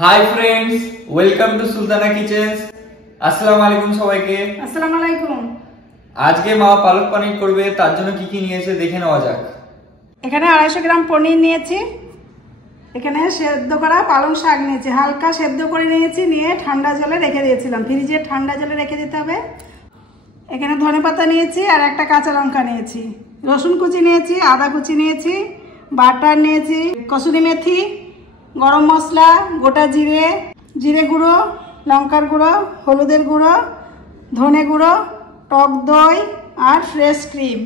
Hi friends, welcome to Sultana kitchens. আসসালামু আলাইকুম সবাইকে। আসসালামু আলাইকুম। আজকে মা পালক পনির করবে, তার জন্য কি কি নিয়েছে দেখে নেওয়া যাক। এখানে 250 গ্রাম পনির নিয়েছি। এখানে সেদ্ধ করা পালং শাক নিয়েছি, হালকা সেদ্ধ করে নিয়েছি, নিয়ে ঠান্ডা জলে রেখে দিয়েছিলাম, ফ্রিজে ঠান্ডা জলে রেখে দিতে হবে। এখানে ধনেপাতা নিয়েছি আর একটা কাঁচা লঙ্কা নিয়েছি, রসুন কুচি নিয়েছি, আদা কুচি নিয়েছি, বাটার নিয়েছি, কসুরি মেথি, গরম মশলা, গোটা জিরে, জিরে গুঁড়ো, লঙ্কার গুঁড়ো, হলুদের গুঁড়ো, ধনে গুঁড়ো, টক দই আর ফ্রেশ ক্রিম।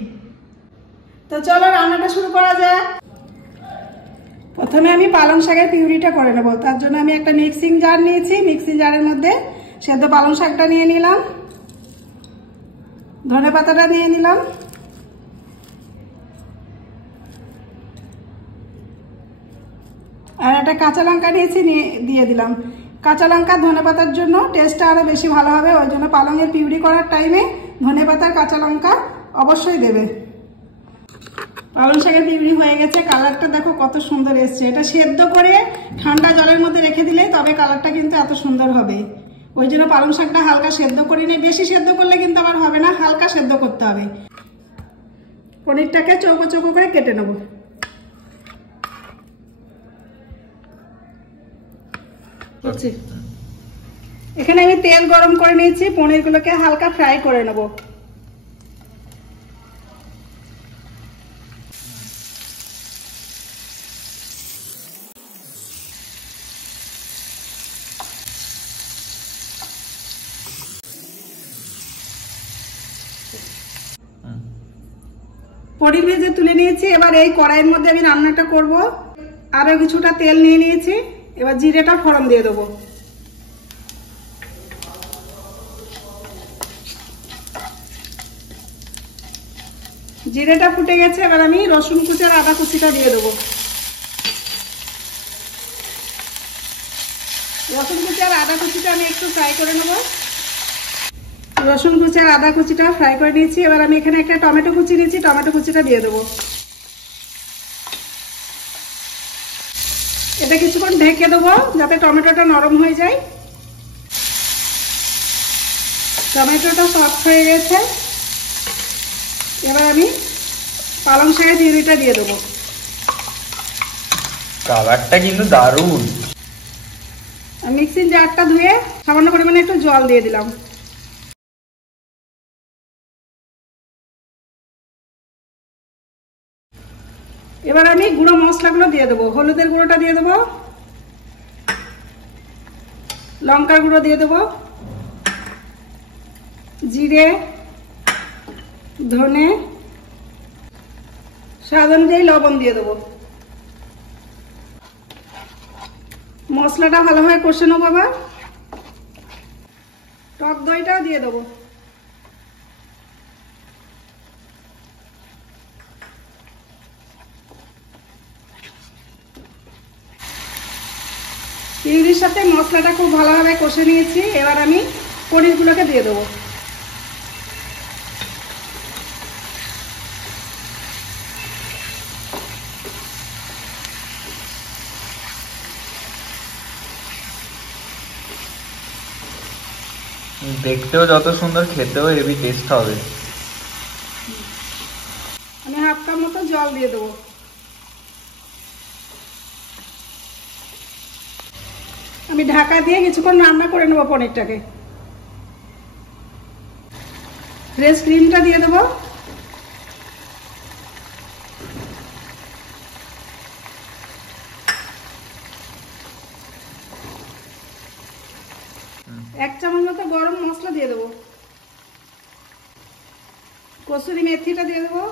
তো চলো রান্নাটা শুরু করা যাক। প্রথমে আমি পালং শাকের পিউরিটা করে নেব। তার জন্য আমি একটা মিক্সিং জার নিয়েছি, মিক্সিং জারের মধ্যে সেদ্ধ পালং শাকটা নিয়ে নিলাম, ধনে পাতাটা নিয়ে নিলাম, আর একটা কাঁচা লঙ্কা নিয়েছি, দিয়ে দিলাম। কাঁচা লঙ্কা ধনে পাতার জন্য টেস্টটা আরো বেশি ভালো হবে, ওই জন্য পালংয়ের পিউরি করার টাইমে ধনে পাতার কাঁচা লঙ্কা অবশ্যই দেবে। পালং শাকের পিউরি হয়ে গেছে, কালারটা দেখো কত সুন্দর এসছে। এটা সেদ্ধ করে ঠান্ডা জলের মধ্যে রেখে দিলে তবে কালারটা কিন্তু এত সুন্দর হবে। ওই জন্য পালং শাকটা হালকা সেদ্ধ করে নিয়ে, বেশি সেদ্ধ করলে কিন্তু আবার হবে না, হালকা সেদ্ধ করতে হবে। পনিরটাকে চৌকো চৌকো করে কেটে নেব। এখানে আমি তেল গরম করে নিয়েছি, পনিরগুলোকে হালকা ফ্রাই করে নেব। পনির ভেজে তুলে নিয়েছি। এবার এই কড়াইয়ের মধ্যে আমি রান্নাটা করব। আরো কিছুটা তেল নিয়ে নিয়েছি, এবার জিরেটা ফোড়ন দিয়ে দেবো। জিরেটা ফুটে গেছে, এবার আমি রসুন কুচি আর আদা কুচিটা দিয়ে দেবো। রসুন কুচি আর আদা কুচিটা আমি একটু ফ্রাই করে নেব। রসুন কুচি আর আদা কুচিটা ফ্রাই করে নিয়েছি। এবার আমি এখানে একটা টমেটো কুচি নিয়েছি, টমেটো কুচিটা দিয়ে দেবো। এটা কিছুক্ষণ ঢেকে দেবো যাতে টমেটোটা নরম হয়ে যায়। টমেটোটা সফট হয়ে গেছে, এবার আমি পালং শাকের পিউরিটা দিয়ে দেবো। কালারটা কিন্তু দারুণ। মিক্সিং জারটা ধুয়ে সামান্য পরিমাণে একটু জল দিয়ে দিলাম। এবার আমি গুঁড়ো মশলাগুলো দিয়ে দেবো। হলুদের গুঁড়োটা দিয়ে দেবো, লঙ্কার গুঁড়ো দিয়ে দেবো, জিরে, ধনে, স্বাদ অনুযায়ী লবণ দিয়ে দেবো। মশলাটা ভালোভাবে কষে নেবো। আবার টক দইটাও দিয়ে দেবো। পিউরির সাথে মশলাটা খুব ভালোভাবে কষে নিয়েছি। এবার আমি পনিরগুলোকে দিয়ে দেবো। দেখতেও যত সুন্দর, খেতেও হেভি টেস্ট হবে। আমি হাফ কাপ মতো জল দিয়ে দেবো। আমি ঢাকা দিয়ে কিছুক্ষণ রান্না করে নেবো পনিরটাকে। ফ্রেশ ক্রিমটা দিয়ে দেবো। এক চামচ মতো গরম মশলা দিয়ে দেবো। কসুরি মেথিটা দিয়ে দেবো।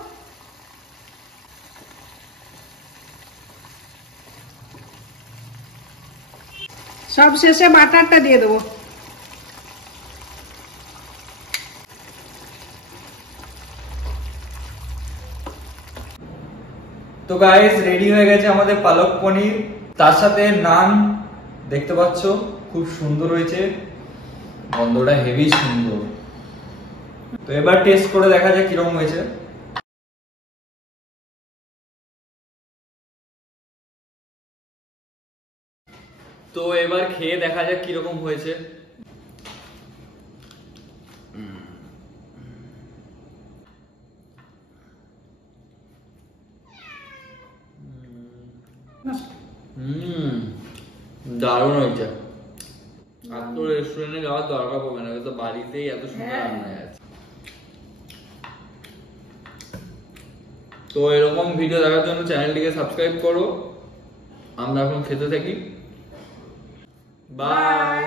সব শেষে বাটারটা দিয়ে দেবো। তো গাইস, রেডি হয়ে গেছে আমাদের পালক পনির। তার সাথে নান দেখতে পাচ্ছ, খুব সুন্দর হয়েছে, গন্ধটা হেভি সুন্দর। তো এবার টেস্ট করে দেখা যায় কিরকম হয়েছে। তো তো এবার খেয়ে দেখা যাক কিরকম হয়েছে। দারুণ হয়েছে। আর তো রেস্টুরেন্টে যাওয়ার দরকার পড়বে না, তো বাড়িতেই এত সুন্দর রান্না হয়ে আছে। তো এরকম ভিডিও দেখার জন্য চ্যানেলটিকে সাবস্ক্রাইব করো। আমরা এখন খেতে থাকি। বাই।